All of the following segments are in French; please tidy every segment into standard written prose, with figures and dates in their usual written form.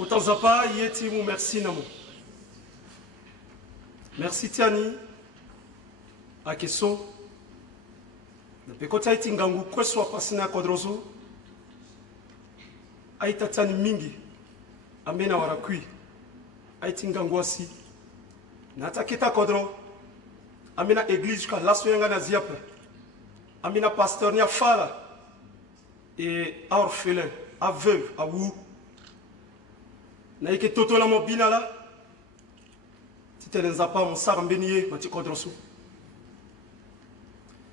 Kotanzapa yeti mu merci namo. Merci Tiani. Akeso. Na pekota iti ngangu kweswa pasina kodrozo. Aita Tiani mingi. Amena warakui. Aiti ngangu asi. Na taketa kodro. Amena église ka laso yanga na ziape. Amena pasteur nya fala. Et orphelin, à veuve, à wou. Na yeke toto la mobina la. Tite les apa mon sar mbeniye mati kodroso.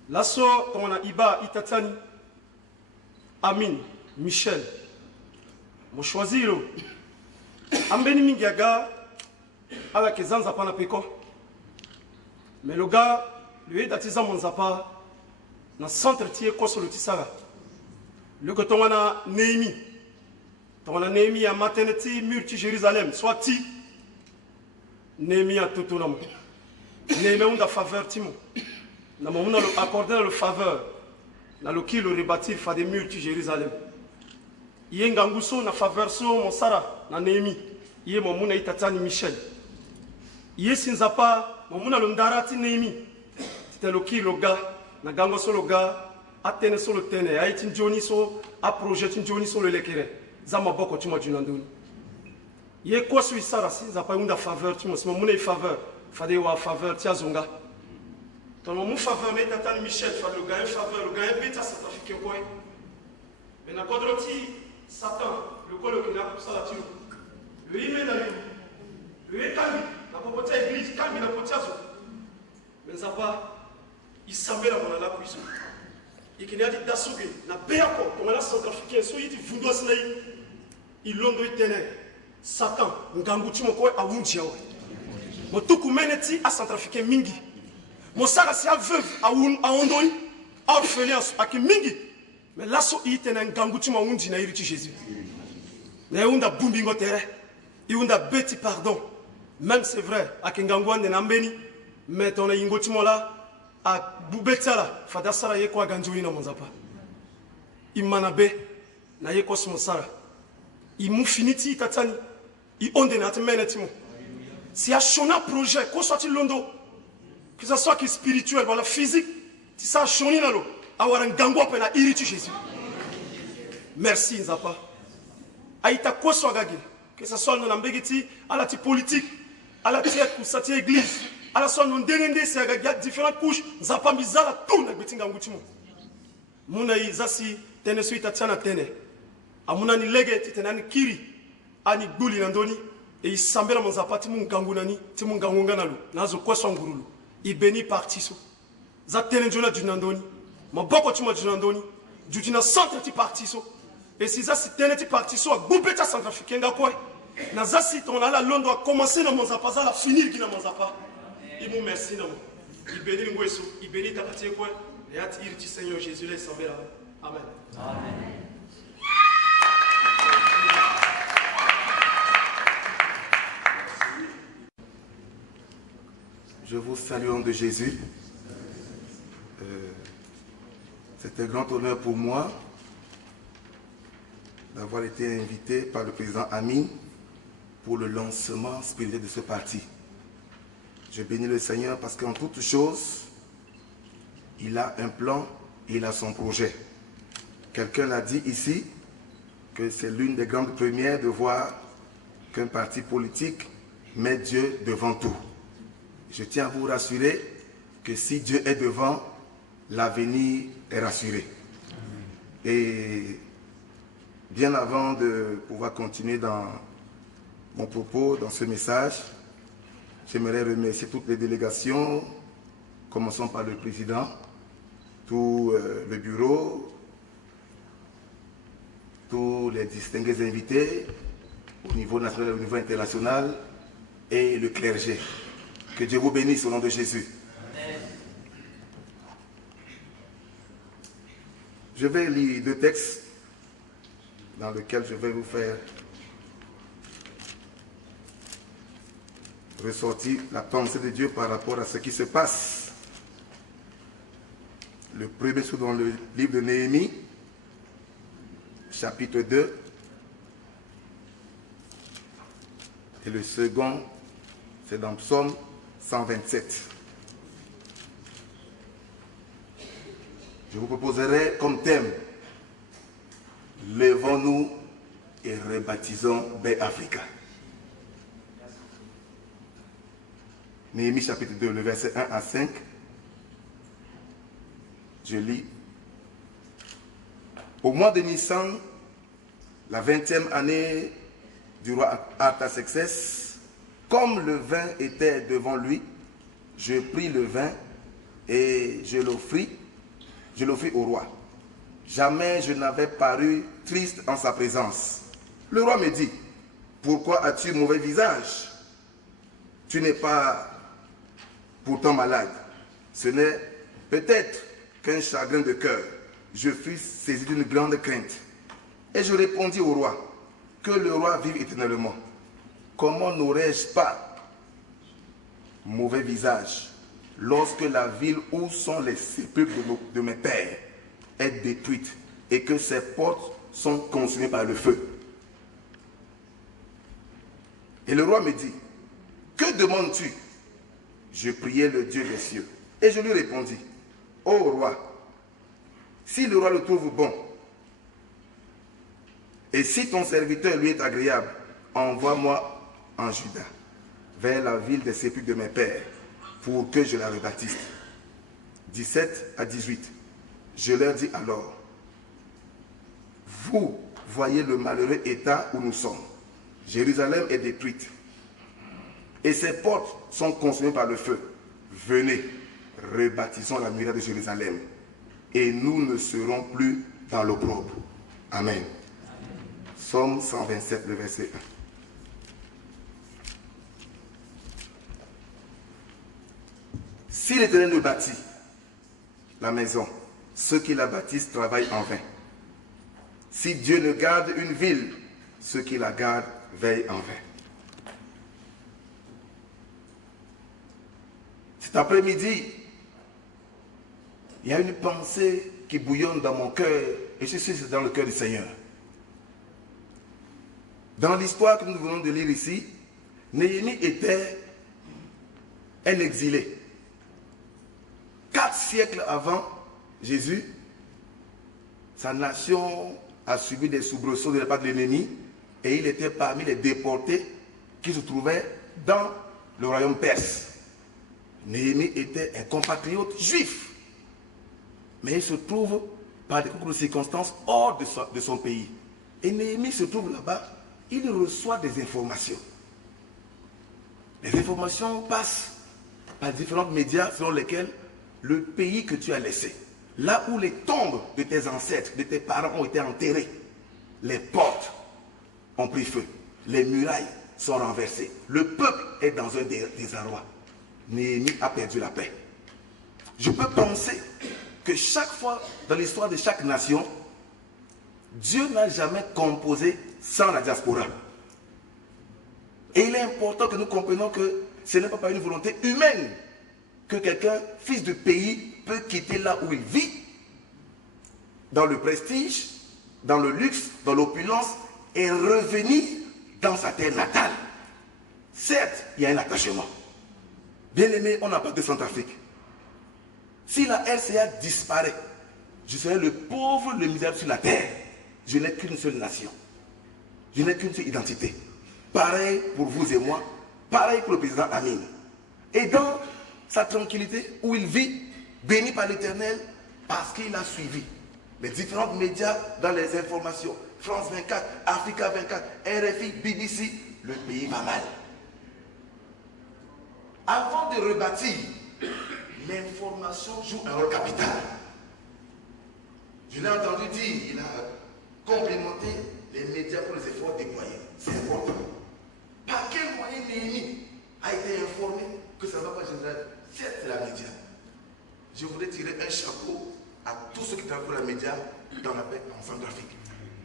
Lasso comme on a Iba Itatani. Amin, Michel. Mo choisi lo. Ambeni mingiaga ala kezanza pana peko. Mais le gars, lui d'attisan mon zapa na centre tie ko sur le tisara. Le que ton a Néhémie. Ton a Néhémie à maternité murti Jérusalem, soit ti Néhémie à tout nom. Néhémie on a faveur timo. Na mon a accordé le faveur. Na le qui le rebâtir fa des murti Jérusalem. Yenga nguso na faveur so mon sara na Néhémie. Yé mon muna itatani Michel. Yé sinzapa mon muna le ndarati Néhémie. C'était le qui le gars na gango so le gars. Atene sur le terrain, Haïti Johnny so, a projet Johnny sur le lekere. Zama boko tu m'as dit non. Yé quoi sur ça là, si ça pas une faveur, tu m'as dit mon faveur, fade wa faveur, tia zonga. Ton mon faveur n'est pas Michel, fade le gars faveur, le gars bêta ça t'a fait quoi? Mais na kodroti Satan, le col qui n'a pas ça là tu. Le ime dans lui. Le calme, la popote église, calme la potiazo. Mais ça pas, il semble la mon la puissance. Et qu'il y a des dassubi, na béako, comme la centrafricaine, so yiti vundo slay, il londo itene, Satan, nganguti moko a wundia wa. Mo tuku meneti a centrafricain mingi. Mo sara si a veuve a ondoi, a orphelin a ki mingi. Mais là so itene nganguti ma wundi na iriti Jésus. Na yunda bumbingo tere, yunda beti pardon. Même c'est vrai, a ki ngangwande na mbeni, mais ton ingoti mo la a bubetala fada sara yeko aganjoi na monzapa imanabe na yeko smosara imu finiti tatani I onde na temeneti mo si a shona projet ko soit londo que ça soit qui spirituel voilà physique si ça shoni na lo awara ngango pe na iriti Jésus merci nzapa aita ko soit gagi que ça soit na mbegeti ala ti politique ala ti ku sati église ala so non denende se aga différentes couches nzapa bizala tout na betinga ngutimo muna izasi tene suita tana tene amuna ni lege titenani kiri ani gbuli na ndoni e isambela monzapa ti mungangu nani ti mungangu nganalu nazo kwaswa ngurulu ibeni partiso za tene jona junandoni maboko ti mo junandoni jutina centre ti partiso et si za si tene ti partiso a bubeta centrafricain nga quoi na za si ton ala londo a commencer na monzapa za la finir ki na monzapa. Il vous merci non. Il bénit l'Ouest, il bénit ta partie quoi. Et à dire du Seigneur Jésus les sauver là. Amen. Amen. Je vous salue au nom de Jésus. C'est un grand honneur pour moi d'avoir été invité par le président Amin pour le lancement spirituel de ce parti. Je bénis le Seigneur parce qu'en toutes choses, il a un plan et il a son projet. Quelqu'un l'a dit ici que c'est l'une des grandes premières de voir qu'un parti politique met Dieu devant tout. Je tiens à vous rassurer que si Dieu est devant, l'avenir est rassuré. Et bien avant de pouvoir continuer dans mon propos, dans ce message, j'aimerais remercier toutes les délégations, commençons par le président, tout le bureau, tous les distingués invités au niveau national et au niveau international et le clergé. Que Dieu vous bénisse au nom de Jésus. Amen. Je vais lire deux textes dans lesquels je vais vous faire ressortir la pensée de Dieu par rapport à ce qui se passe. Le premier c'est dans le livre de Néhémie, chapitre 2, Et le second, c'est dans Psaume 127. Je vous proposerai comme thème, levons-nous et rebaptisons Baie Africa. Néhémie chapitre 2, le verset 1 à 5. Je lis. Au mois de Nissan, la 20e année du roi Artaxerxès, comme le vin était devant lui, je pris le vin et je l'offris au roi. Jamais je n'avais paru triste en sa présence. Le roi me dit, pourquoi as-tu mauvais visage? Tu n'es pas pourtant malade. Ce n'est peut-être qu'un chagrin de cœur. Je fus saisi d'une grande crainte. Et je répondis au roi, que le roi vive éternellement. Comment n'aurais-je pas mauvais visage lorsque la ville où sont les sépulcres de mes pères est détruite et que ses portes sont consumées par le feu? Et le roi me dit, que demandes-tu? Je priai le Dieu des cieux. Et je lui répondis, ô roi, si le roi le trouve bon, et si ton serviteur lui est agréable, envoie-moi en Juda, vers la ville des sépulcres de mes pères, pour que je la rebaptise. 17 à 18. Je leur dis alors, vous voyez le malheureux état où nous sommes. Jérusalem est détruite et ses portes sont consumées par le feu. Venez, rebaptisons la muraille de Jérusalem et nous ne serons plus dans l'opprobre. Amen. Psaume 127, le verset 1. Si l'Éternel ne bâtit la maison, ceux qui la bâtissent travaillent en vain. Si Dieu ne garde une ville, ceux qui la gardent veillent en vain. Cet après-midi, il y a une pensée qui bouillonne dans mon cœur, et je sais que c'est dans le cœur du Seigneur. Dans l'histoire que nous venons de lire ici, Néhémie était un exilé. 4 siècles avant Jésus, sa nation a subi des soubresauts de la part de l'ennemi et il était parmi les déportés qui se trouvaient dans le royaume perse. Néhémie était un compatriote juif, mais il se trouve par des concours de circonstances hors de son pays. Et Néhémie se trouve là-bas, il reçoit des informations. Les informations passent par différents médias selon lesquels le pays que tu as laissé, là où les tombes de tes ancêtres, de tes parents ont été enterrés, les portes ont pris feu, les murailles sont renversées, le peuple est dans un désarroi. Néhémie a perdu la paix. Je peux penser que chaque fois dans l'histoire de chaque nation, Dieu n'a jamais composé sans la diaspora. Et il est important que nous comprenions que ce n'est pas par une volonté humaine que quelqu'un, fils de pays, peut quitter là où il vit, dans le prestige, dans le luxe, dans l'opulence, et revenir dans sa terre natale. Certes, il y a un attachement. Bien aimé, on n'a pas de Centrafrique. Si la RCA disparaît, je serai le pauvre, le misérable sur la terre. Je n'ai qu'une seule nation. Je n'ai qu'une seule identité. Pareil pour vous et moi, pareil pour le président Amin. Et dans sa tranquillité, où il vit, béni par l'Éternel, parce qu'il a suivi les différents médias dans les informations. France 24, Africa 24, RFI, BBC, le pays va mal. Avant de rebâtir, l'information joue un rôle capital. Je l'ai entendu dire, il a complémenté les médias pour les efforts déployés. C'est important. Par quel moyen Néhémie a été informé que ça ne va pas générer? Certes, c'est la média. Je voudrais tirer un chapeau à tous ceux qui travaillent pour la média dans la paix en Centrafrique.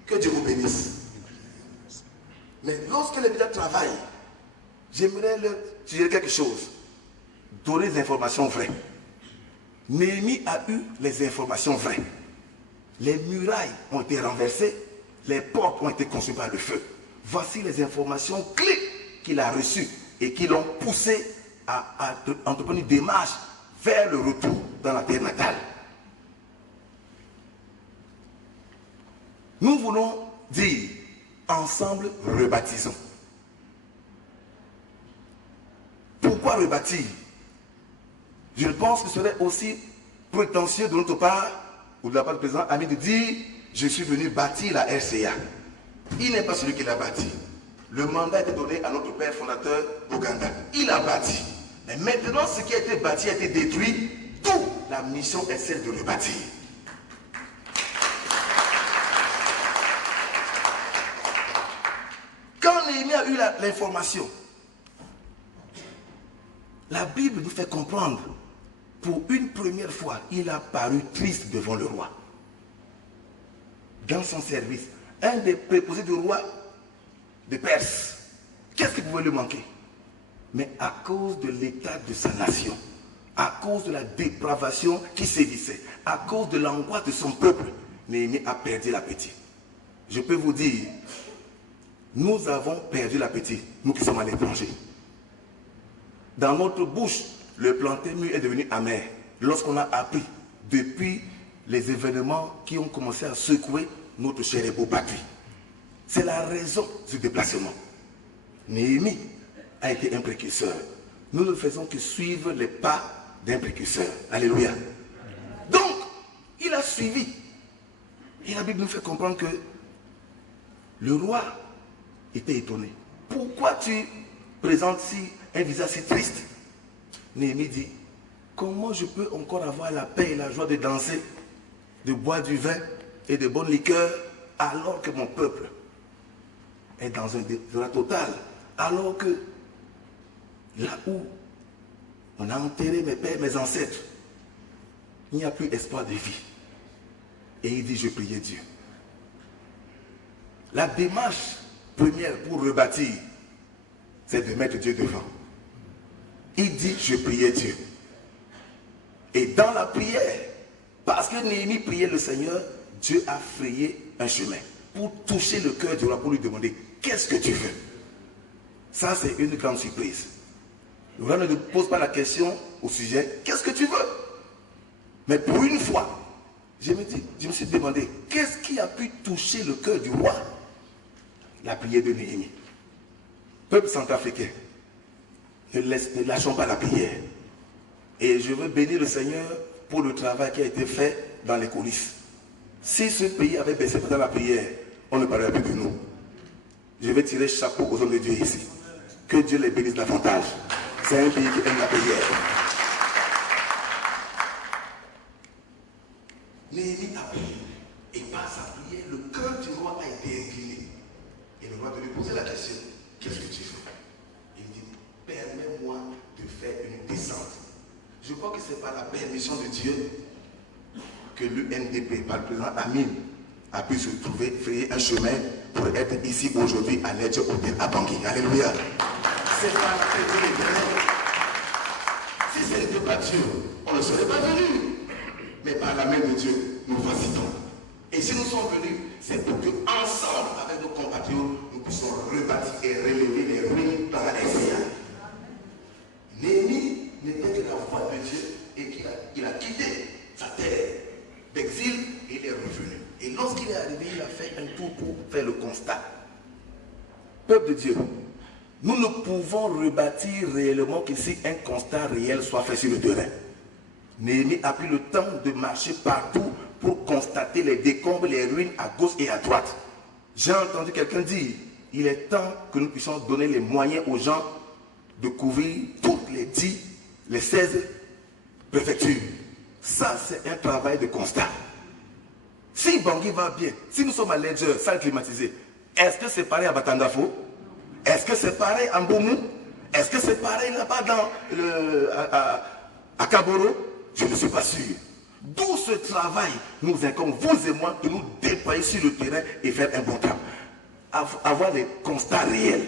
Que Dieu vous bénisse. Mais lorsque les médias travaillent, j'aimerais leur suggérer quelque chose. Donner des informations vraies. Néhémie a eu les informations vraies. Les murailles ont été renversées, les portes ont été consumées par le feu. Voici les informations clés qu'il a reçus et qui l'ont poussé à entreprendre une démarche vers le retour dans la terre natale. Nous voulons dire, ensemble, rebaptisons. Pourquoi rebâtir? Je pense que ce serait aussi prétentieux de notre part, ou de la part du président Ami, de dire je suis venu bâtir la RCA. Il n'est pas celui qui l'a bâti. Le mandat a été donné à notre père fondateur Ouganda. Il a bâti. Mais maintenant, ce qui a été bâti a été détruit. Toute la mission est celle de rebâtir. Quand Néhémie a eu l'information, la Bible nous fait comprendre, pour une première fois, il a paru triste devant le roi. Dans son service, un des préposés du roi de Perse, qu'est-ce qui pouvait lui manquer? Mais à cause de l'état de sa nation, à cause de la dépravation qui sévissait, à cause de l'angoisse de son peuple, Néhémie a perdu l'appétit. Je peux vous dire, nous avons perdu l'appétit, nous qui sommes à l'étranger. Dans notre bouche, le plantain mûr est devenu amer. Lorsqu'on a appris, depuis les événements qui ont commencé à secouer notre chair et beau battu. C'est la raison du déplacement. Néhémie a été un précurseur. Nous ne faisons que suivre les pas d'un précurseur. Alléluia. Donc, il a suivi. Et la Bible nous fait comprendre que le roi était étonné. Pourquoi tu présentes un visage si triste? Néhémie dit, comment je peux encore avoir la paix et la joie de danser, de boire du vin et de bonnes liqueurs, alors que mon peuple est dans un désordre total, alors que là où on a enterré mes pères, mes ancêtres, il n'y a plus espoir de vie. Et il dit, je priais Dieu. La démarche première pour rebâtir, c'est de mettre Dieu devant. Il dit, je priais Dieu. Et dans la prière, parce que Néhémie priait le Seigneur, Dieu a frayé un chemin pour toucher le cœur du roi, pour lui demander, qu'est-ce que tu veux? Ça, c'est une grande surprise. Le roi ne pose pas la question au sujet, qu'est-ce que tu veux? Mais pour une fois, je me suis demandé, qu'est-ce qui a pu toucher le cœur du roi? La prière de Néhémie. Peuple centrafricain, ne lâchons pas la prière. Et je veux bénir le Seigneur pour le travail qui a été fait dans les coulisses. Si ce pays avait baissé dans la prière, on ne parlerait plus de nous. Je vais tirer chapeau aux hommes de Dieu ici. Que Dieu les bénisse davantage. C'est un pays qui aime la prière. Néhémie a prié. Et par sa prière, le cœur du roi a été incliné. Et le roi de lui poser la question, qu'est-ce que tu fais? Il dit, permets-moi de faire une descente. Je crois que c'est par la permission de Dieu que l'UNDP, par le président Amin, a pu se trouver, faire un chemin pour être ici aujourd'hui à l'Edge Hotel à Bangui. Alléluia. C'est par la permission de Dieu. Si ce n'était pas Dieu, on ne serait pas venu. Mais par la main de Dieu, nous voici donc. Et si nous sommes venus, c'est pour que ensemble, avec nos compatriotes, nous puissions rebâtir et relever les ruines dans la RCA. Néhémie n'était que la voix de Dieu et qu'il a quitté sa terre d'exil et il est revenu. Et lorsqu'il est arrivé, il a fait un tour pour faire le constat. Peuple de Dieu, nous ne pouvons rebâtir réellement que si un constat réel soit fait sur le terrain. Néhémie a pris le temps de marcher partout pour constater les décombres, les ruines à gauche et à droite. J'ai entendu quelqu'un dire, il est temps que nous puissions donner les moyens aux gens de couvrir toutes les 16 préfectures. Ça, c'est un travail de constat. Si Bangui va bien, si nous sommes à Ledger, salle climatisée, est-ce que c'est pareil à Batandafo? Est-ce que c'est pareil à Mbomou? Est-ce que c'est pareil là-bas à Kaboro? Je ne suis pas sûr. D'où ce travail nous incombe, vous et moi, de nous déployer sur le terrain et faire un bon travail. Avoir des constats réels.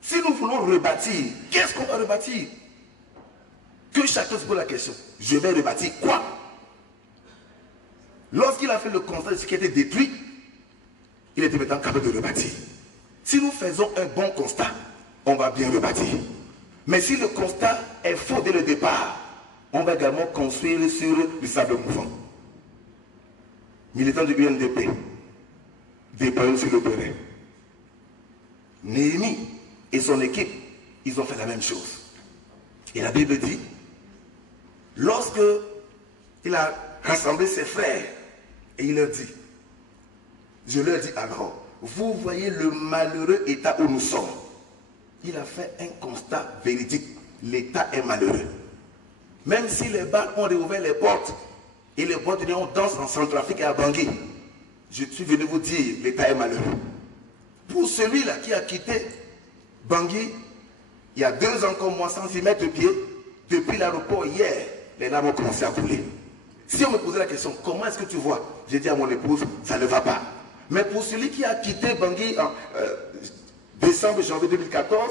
Si nous voulons rebâtir, qu'est-ce qu'on va rebâtir? Que chacun se pose la question. Je vais rebâtir quoi? Lorsqu'il a fait le constat de ce qui était détruit, il était maintenant capable de rebâtir. Si nous faisons un bon constat, on va bien rebâtir. Mais si le constat est faux dès le départ, on va également construire sur du sable mouvant. Militants du UNDP, déployés sur le terrain. Néhémie et son équipe, ils ont fait la même chose. Et la Bible dit, lorsque il a rassemblé ses frères, et il leur dit, je leur dis alors, vous voyez le malheureux état où nous sommes. Il a fait un constat véridique. L'état est malheureux. Même si les balles ont réouvert les portes et les boîtes de nuit dansent en Centrafrique et à Bangui, je suis venu vous dire, l'état est malheureux. Pour celui-là qui a quitté Bangui, il y a 2 ans comme moi, sans y mettre pied, depuis l'aéroport hier, les larmes ont commencé à couler. Si on me posait la question, comment est-ce que tu vois? J'ai dit à mon épouse, ça ne va pas. Mais pour celui qui a quitté Bangui en décembre, janvier 2014,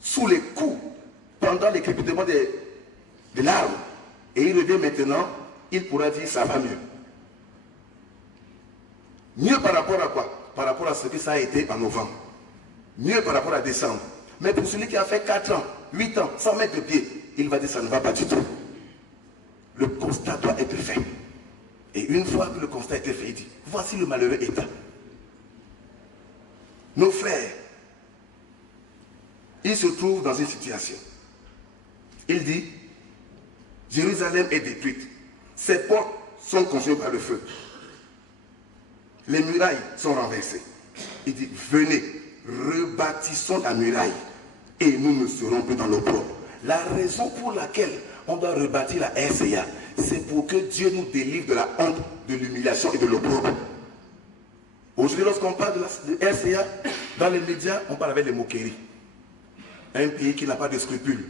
sous les coups, pendant les crépitements des larmes, et il revient maintenant, il pourra dire ça va mieux. Mieux par rapport à quoi? Par rapport à ce que ça a été en novembre. Mieux par rapport à décembre. Mais pour celui qui a fait 4 ans, 8 ans, sans mettre le pied, il va dire ça ne va pas du tout. Le constat doit être fait. Et une fois que le constat a été fait, il dit, voici le malheureux état. Nos frères, ils se trouvent dans une situation. Il dit, Jérusalem est détruite. Ses portes sont consumées par le feu. Les murailles sont renversées. Il dit, venez, rebâtissons la muraille et nous ne serons plus dans l'opprobre. La raison pour laquelle on doit rebâtir la RCA, c'est pour que Dieu nous délivre de la honte, de l'humiliation et de l'opprobre. Aujourd'hui, lorsqu'on parle de RCA, dans les médias, on parle avec les moqueries. Un pays qui n'a pas de scrupules.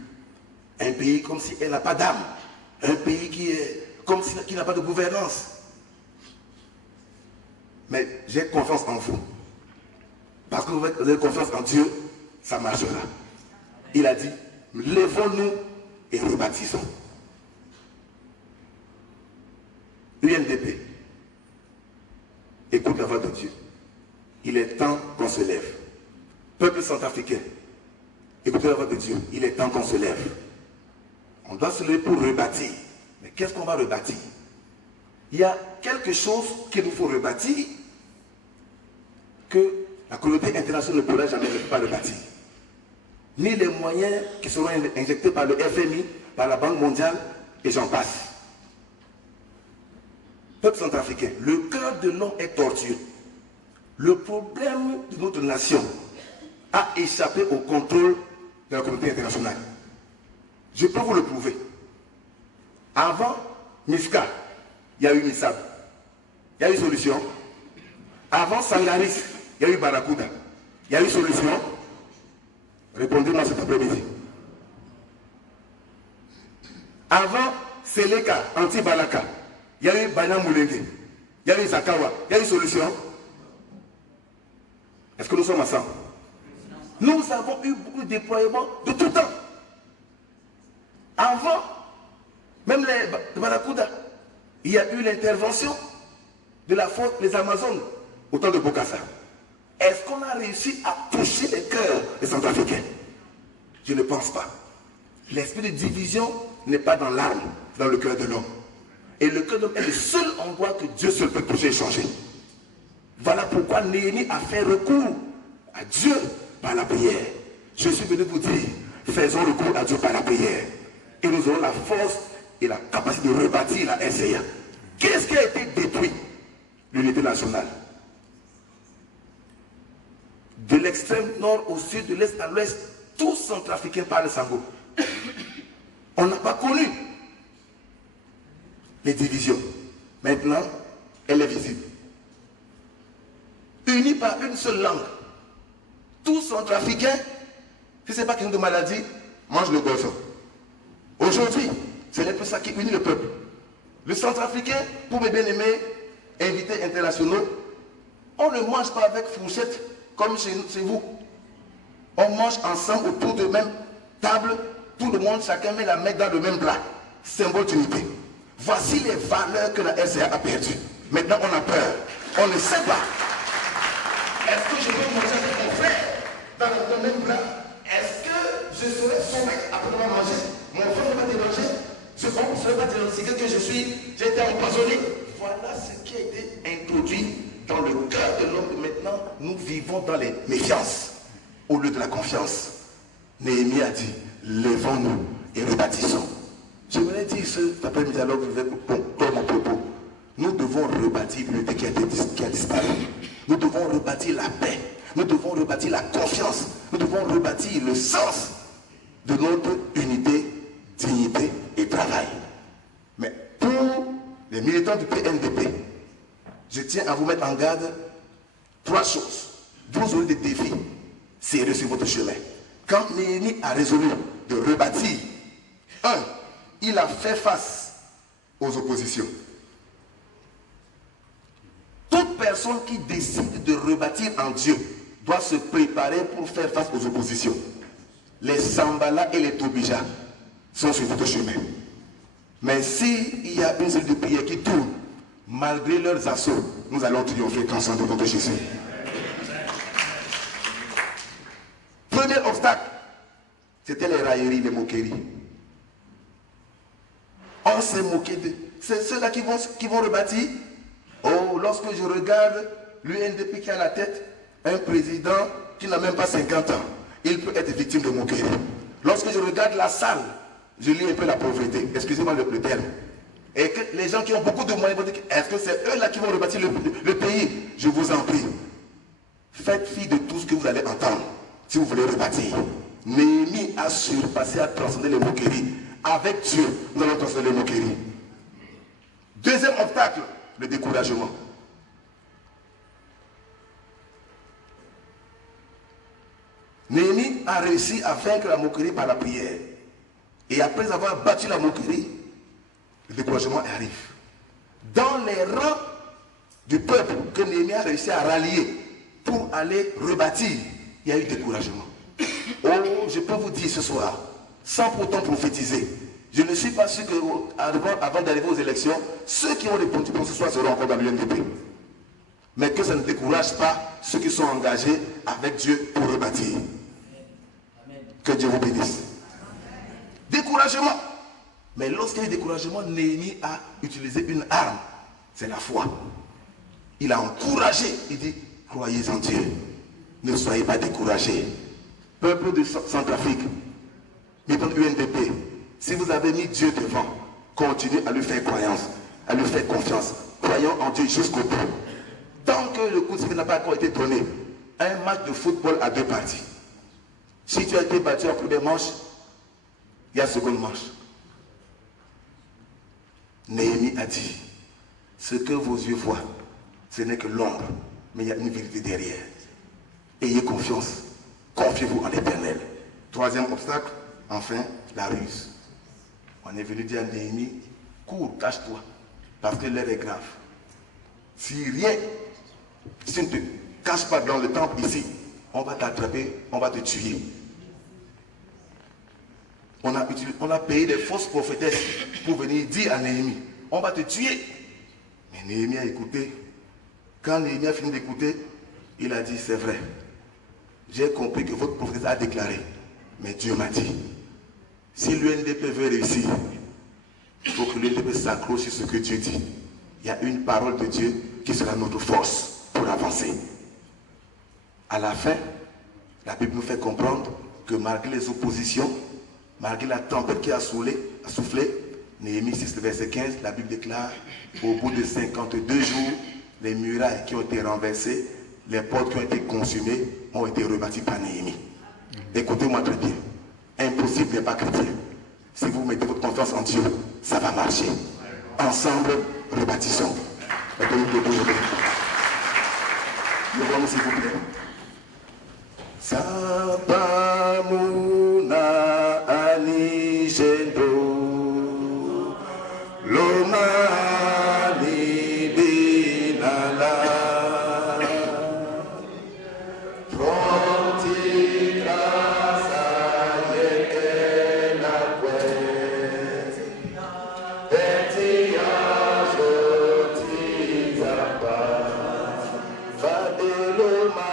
Un pays comme si elle n'a pas d'âme. Un pays qui est comme si qui n'a pas de gouvernance. Mais j'ai confiance en vous. Parce que vous avez confiance en Dieu, ça marchera. Il a dit, lèvons-nous et rebâtissons. UNDP, écoute la voix de Dieu. Il est temps qu'on se lève. Peuple centrafricain, écoutez la voix de Dieu. Il est temps qu'on se lève. On doit se lever pour rebâtir. Mais qu'est-ce qu'on va rebâtir? Il y a quelque chose qu'il nous faut rebâtir que la communauté internationale ne pourra jamais pas rebâtir. Ni les moyens qui seront injectés par le FMI, par la Banque mondiale, et j'en passe. Peuple centrafricain, le cœur de l'homme est tortueux. Le problème de notre nation a échappé au contrôle de la communauté internationale. Je peux vous le prouver. Avant MISCA, il y a eu MISAB. Il y a eu solution. Avant Sangaris, il y a eu Barracuda. Il y a eu solution. Répondez-moi cet après-midi. Avant Seleka, anti-Balaka, il y a eu Bana Moulengue. Il y a eu Zakawa. Il y a eu solution. Est-ce que nous sommes ensemble? Nous avons eu beaucoup de déploiements de tout temps. Avant, même les Barracuda, il y a eu l'intervention de la force des Amazones au temps de Bokassa. Est-ce qu'on a réussi à toucher les cœurs des Centrafricains? Je ne pense pas. L'esprit de division n'est pas dans l'âme, c'est dans le cœur de l'homme. Et le cœur de l'homme est le seul endroit que Dieu seul peut toucher et changer. Voilà pourquoi Néhémie a fait recours à Dieu par la prière. Je suis venu vous dire, faisons recours à Dieu par la prière. Et nous aurons la force et la capacité de rebâtir la RCA. Qu'est-ce qui a été détruit? L'unité nationale. De l'extrême nord au sud, de l'est à l'ouest, tous centrafricains parlent sango. On n'a pas connu les divisions. Maintenant, elle est visible. Unis par une seule langue. Tous centrafricains, si ce n'est pas question de maladie, mangent le golfo. Aujourd'hui, ce n'est plus ça qui unit le peuple. Le centrafricain, pour mes bien-aimés, invités internationaux, on ne mange pas avec fourchette comme chez vous. On mange ensemble autour de même table, tout le monde, chacun met la main dans le même plat. Symbole d'unité. Voici les valeurs que la RCA a perdues. Maintenant, on a peur. On ne sait pas. Est-ce que je veux manger avec mon frère? dans le même plat, est-ce que je serai sauvé après avoir mangé? Mon frère ne va déranger? Je ne serai pas diagnostiqué que j'ai été empoisonné. Voilà ce qui a été introduit dans le cœur de l'homme. Maintenant, nous vivons dans les méfiances au lieu de la confiance. Néhémie a dit, levons-nous et rebâtissons. Je voulais dire cet après-midi alors que vous êtes bon, dans mon propos. Nous devons rebâtir l'unité qui a disparu. Nous devons rebâtir la paix. Nous devons rebâtir la confiance. Nous devons rebâtir le sens de notre unité, dignité et travail. Mais pour les militants du PNDP, je tiens à vous mettre en garde 3 choses. Vous aurez des défis sérieux sur votre chemin. Quand Néhémie a résolu de rebâtir, 1, il a fait face aux oppositions. Toute personne qui décide de rebâtir en Dieu doit se préparer pour faire face aux oppositions. Les Sambala et les Tobija sont sur votre chemin. Mais s'il y a une seule de prière qui tourne, malgré leurs assauts, nous allons triompher ensemble de notre Jésus. Premier obstacle, c'était les railleries, les moqueries. On s'est moqué de... C'est ceux-là qui vont rebâtir. Oh, lorsque je regarde l'UNDP qui a à la tête, un président qui n'a même pas 50 ans, il peut être victime de moqueries. Lorsque je regarde la salle, je lis un peu la pauvreté, excusez-moi le terme. Et que les gens qui ont beaucoup de moyens vont dire, est-ce que c'est eux là qui vont rebâtir le pays? Je vous en prie. Faites fi de tout ce que vous allez entendre si vous voulez rebâtir. Néhémie a surpassé, a transcendé les moqueries. Avec Dieu, nous allons transcender les moqueries. Deuxième obstacle, le découragement. Néhémie a réussi à vaincre la moquerie par la prière. Et après avoir battu la moquerie, le découragement arrive. Dans les rangs du peuple que Néhémie a réussi à rallier pour aller rebâtir, il y a eu découragement. Oh, je peux vous dire ce soir, sans pourtant prophétiser, je ne suis pas sûr que avant d'arriver aux élections, ceux qui ont répondu pour ce soir seront encore dans l'UNDP. Mais que ça ne décourage pas ceux qui sont engagés avec Dieu pour rebâtir. Que Dieu vous bénisse. Découragement. Mais lorsqu'il y a eu découragement, Néhémie a utilisé une arme. C'est la foi. Il a encouragé. Il dit, croyez en Dieu. Ne soyez pas découragés. Peuple de Centrafrique, militant de l'UNDP, si vous avez mis Dieu devant, continuez à lui faire croyance, à lui faire confiance. Croyons en Dieu jusqu'au bout. Tant que le coup de sifflet n'a pas encore été donné, un match de football à 2 parties. Si tu as été battu en première manche, il y a seconde manche. Néhémie a dit, ce que vos yeux voient, ce n'est que l'ombre, mais il y a une vérité derrière. Ayez confiance, confiez-vous en l'Éternel. Troisième obstacle, enfin, la ruse. On est venu dire à Néhémie, cours, cache-toi, parce que l'heure est grave. Si tu ne te caches pas dans le temple ici, on va t'attraper, on va te tuer. On a payé des fausses prophétesses pour venir dire à Néhémie, on va te tuer. Mais Néhémie a écouté. Quand Néhémie a fini d'écouter, il a dit, c'est vrai. J'ai compris que votre prophète a déclaré. Mais Dieu m'a dit, si l'UNDP veut réussir, il faut que l'UNDP s'accroche sur ce que Dieu dit. Il y a une parole de Dieu qui sera notre force pour avancer. À la fin, la Bible nous fait comprendre que malgré les oppositions, malgré la tempête qui a soufflé, Néhémie 6, verset 15, la Bible déclare, au bout de 52 jours, les murailles qui ont été renversées, les portes qui ont été consumées, ont été rebâties par Néhémie. Écoutez-moi très bien. Impossible n'est pas chrétien. Si vous mettez votre confiance en Dieu, ça va marcher. Ensemble, rebâtissons. Levons-nous, s'il vous plaît. Sapamuna anigendo lomani binala frontika sayeke la kwezi betia jotizapa fadeloma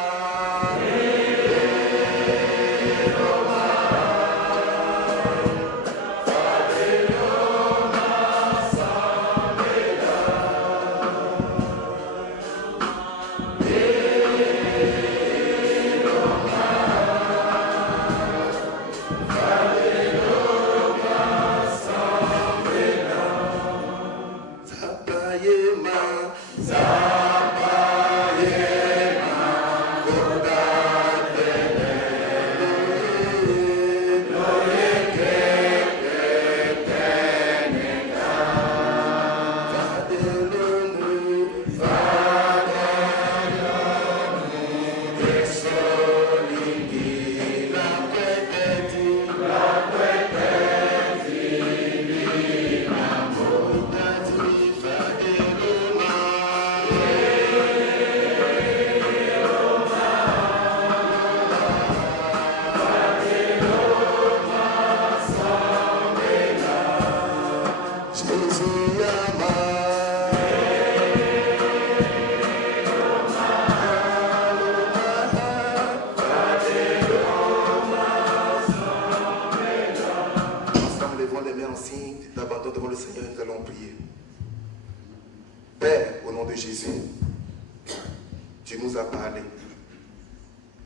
tu nous as parlé.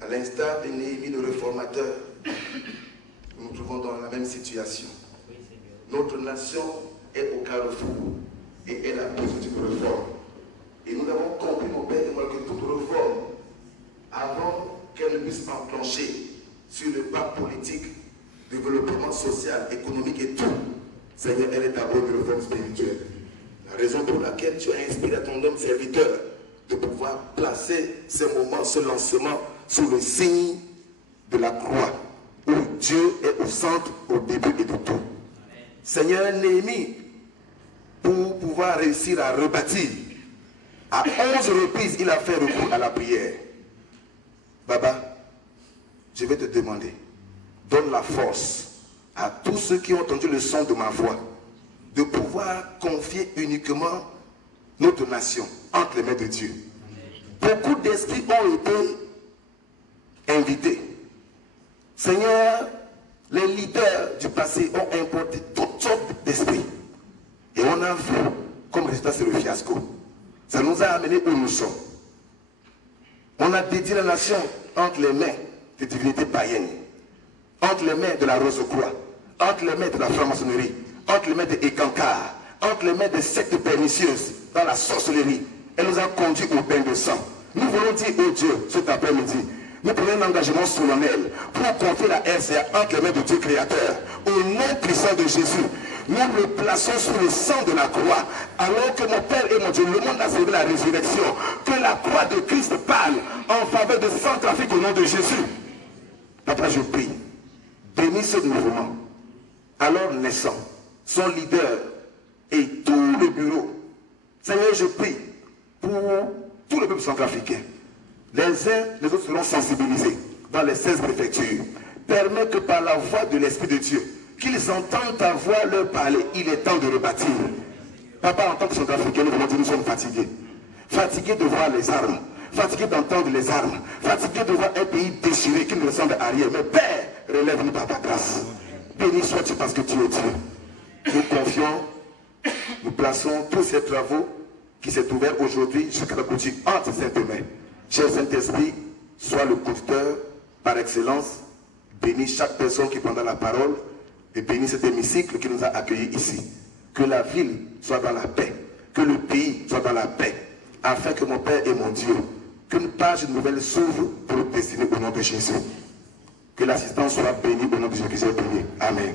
À l'instar de Néhémie le réformateur, nous nous trouvons dans la même situation. Notre nation est au carrefour et elle a besoin d'une réforme. Et nous avons compris, mon Père et moi, que toute réforme, avant qu'elle ne puisse enclencher sur le pas politique, développement social, économique et tout, Seigneur, elle est d'abord une réforme spirituelle. La raison pour laquelle tu as inspiré à ton homme serviteur de pouvoir placer ce moment, ce lancement sous le signe de la croix, où Dieu est au centre, au début et de tout. Amen. Seigneur, Néhémie, pour pouvoir réussir à rebâtir, à 11 reprises, il a fait recours à la prière. Baba, je vais te demander, donne la force à tous ceux qui ont entendu le son de ma voix, de pouvoir confier uniquement notre nation entre les mains de Dieu. Beaucoup d'esprits ont été invités. Seigneur, les leaders du passé ont importé toutes sortes d'esprits. Et on a vu, comme résultat, c'est le fiasco. Ça nous a amenés où nous sommes. On a dédié la nation entre les mains des divinités païennes, entre les mains de la Rose-Croix, entre les mains de la franc-maçonnerie, entre les mains des Ekankar, entre les mains des sectes pernicieuses, dans la sorcellerie. Elle nous a conduits au bain de sang. Nous voulons dire au Dieu, cet après-midi, nous prenons un engagement solennel pour confier la RCA entre les mains de Dieu créateur. Au nom puissant de Jésus, nous le plaçons sous le sang de la croix, alors que mon Père et mon Dieu, le monde a célébré la résurrection, que la croix de Christ parle en faveur de sans trafic au nom de Jésus. Papa, je prie, bénis ce mouvement, alors naissant, son leader et tout le bureau. Seigneur, je prie pour tout le peuple centrafricain. Les uns, les autres seront sensibilisés dans les 16 préfectures. Permets que par la voix de l'Esprit de Dieu, qu'ils entendent ta voix leur parler. Il est temps de rebâtir. Papa, en tant que centrafricain, nous voulons dire, nous sommes fatigués. Fatigués de voir les armes. Fatigués d'entendre les armes. Fatigués de voir un pays déchiré qui ne ressemble à rien. Mais Père, relève-nous par ta grâce. Béni sois-tu parce que tu es Dieu. Nous confions, nous plaçons tous ces travaux qui s'est ouvert aujourd'hui jusqu'à la boutique entre saintes mains. Cher Saint-Esprit, sois le conducteur par excellence. Bénis chaque personne qui prendra la parole et bénis cet hémicycle qui nous a accueillis ici. Que la ville soit dans la paix, que le pays soit dans la paix, afin que mon Père et mon Dieu, qu'une page nouvelle s'ouvre pour le destiner au nom de Jésus. Que l'assistance soit bénie au nom de Jésus qui est béni. Amen. Amen.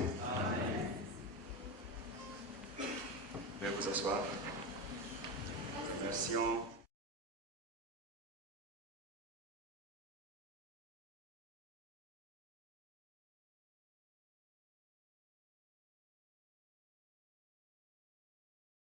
Veuillez vous asseoir. Remercions